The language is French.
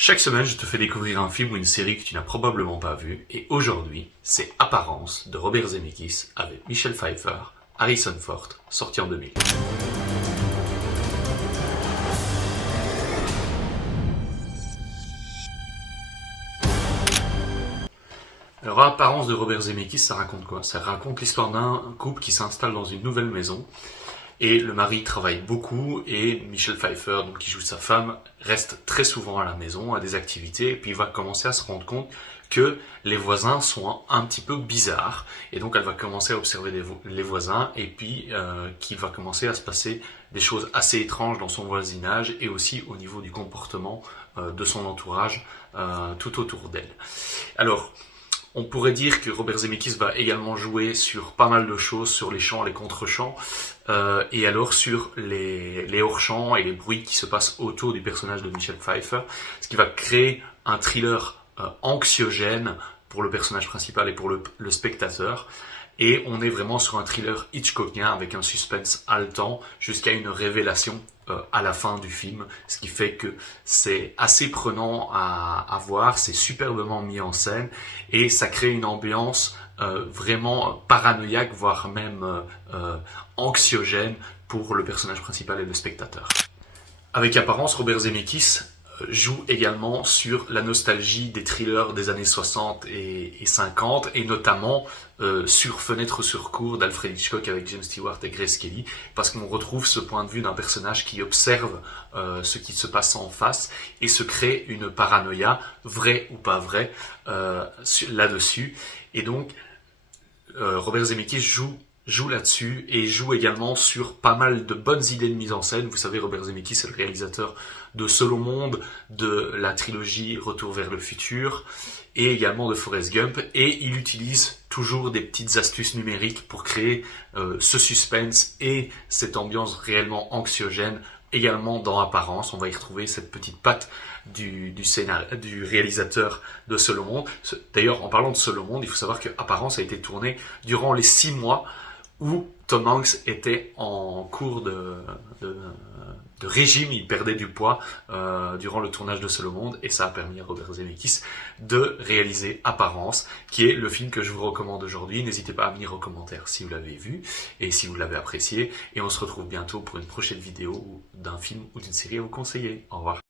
Chaque semaine, je te fais découvrir un film ou une série que tu n'as probablement pas vu, et aujourd'hui, c'est Apparence de Robert Zemeckis avec Michelle Pfeiffer, Harrison Ford, sorti en 2000. Alors, Apparence de Robert Zemeckis, ça raconte quoi? Ça raconte l'histoire d'un couple qui s'installe dans une nouvelle maison, et le mari travaille beaucoup, et Michelle Pfeiffer, donc qui joue sa femme, reste très souvent à la maison, à des activités, et puis il va commencer à se rendre compte que les voisins sont un petit peu bizarres, et donc elle va commencer à observer les voisins, et puis qu'il va commencer à se passer des choses assez étranges dans son voisinage, et aussi au niveau du comportement de son entourage tout autour d'elle. Alors, on pourrait dire que Robert Zemeckis va également jouer sur pas mal de choses, sur les chants, les contre-chants, et alors sur les hors-champs et les bruits qui se passent autour du personnage de Michelle Pfeiffer, ce qui va créer un thriller anxiogène pour le personnage principal et pour le spectateur. Et on est vraiment sur un thriller Hitchcockien avec un suspense haletant jusqu'à une révélation à la fin du film, ce qui fait que c'est assez prenant à voir, c'est superbement mis en scène et ça crée une ambiance vraiment paranoïaque, voire même anxiogène pour le personnage principal et le spectateur. Avec Apparence, Robert Zemeckis joue également sur la nostalgie des thrillers des années 60 et 50, et notamment sur Fenêtre sur cour d'Alfred Hitchcock avec James Stewart et Grace Kelly, parce qu'on retrouve ce point de vue d'un personnage qui observe ce qui se passe en face et se crée une paranoïa, vraie ou pas vraie, là-dessus. Et donc, Robert Zemeckis joue là-dessus et joue également sur pas mal de bonnes idées de mise en scène. Vous savez, Robert Zemeckis est le réalisateur de Seul au monde, de la trilogie Retour vers le futur et également de Forrest Gump, et il utilise toujours des petites astuces numériques pour créer ce suspense et cette ambiance réellement anxiogène. Également dans Apparence, on va y retrouver cette petite patte du réalisateur de Seul au monde. D'ailleurs, en parlant de Seul au monde, il faut savoir que Apparence a été tourné durant les 6 mois où Tom Hanks était en cours de régime, il perdait du poids durant le tournage de Seul au monde, et ça a permis à Robert Zemeckis de réaliser Apparence, qui est le film que je vous recommande aujourd'hui. N'hésitez pas à me dire en commentaire si vous l'avez vu et si vous l'avez apprécié, et on se retrouve bientôt pour une prochaine vidéo d'un film ou d'une série à vous conseiller. Au revoir.